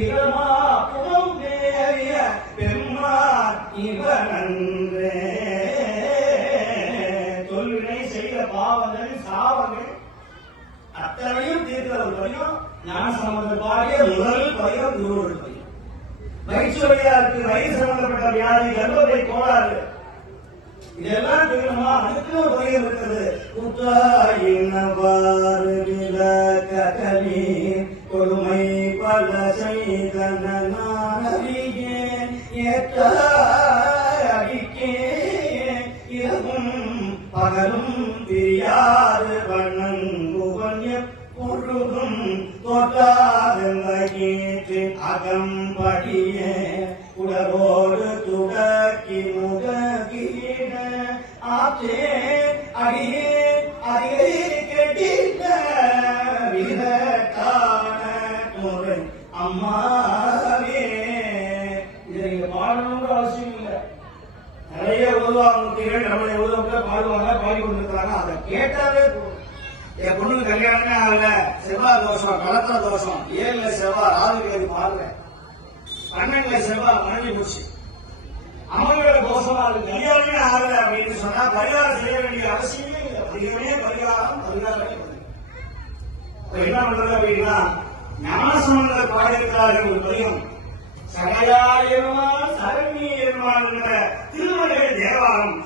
பிரமா புகம் தேறிய பெம்மான் இவனன்றே. தொல்வினை செய்த பாவங்கள் சாவங்கள் அத்தனையும் தீர்த்தவர் ஞான சம்பந்த பாடிய முதல் பதியம் குருவோட பதியம் வயிற்றுவலியா வயிறு சம்பந்தப்பட்ட வியாதி கர்ப்பப்பை கோளாறு இதெல்லாம் தீர்க்கணுமா அதுக்கு ஒரு பதியம் இருக்கிறது குத்தாயினவாறு விலகலி கொடுமை பல செய்தனே இரவும் பகலும் பிரியாது வண்ணங்குவன் எப்பொழுதும் தொட்டாதங்கீற்று அகம்படிய உடலோடு துடக்கி முககீட ஆற்றே அடியே பாடணுங்கிற அவசியம் இல்லை. நிறைய உருவாங்க நம்மளை உருவாக்க பாடுவாங்க பாடி கொண்டிருக்கிறாங்க. அதை கேட்டாவே என் பொண்ணுக்கு கல்யாணமே ஆகல. செவ்வாய் தோஷம் கலத்திர தோஷம். ஏழுல செவ்வாய் ராகுகேது பாருங்க பன்னெண்டுல செவ்வாய் மனைவி போச்சு அவங்களோட தோஷமா இருக்கு கல்யாணமே ஆகல அப்படின்னு சொன்னா பரிகாரம் செய்ய வேண்டிய அவசியமே இல்லை. பரிகாரமே பரிகாரம் பரிகாரமே பரிகாரம். என்ன பண்றது அப்படின்னா ஞானசம்பந்தர் பாடியிருக்கிறார்கள் ஒரு பதியம் சகையாயிருமான் சரணியிருமா என்ற திருமண தேவாரம்.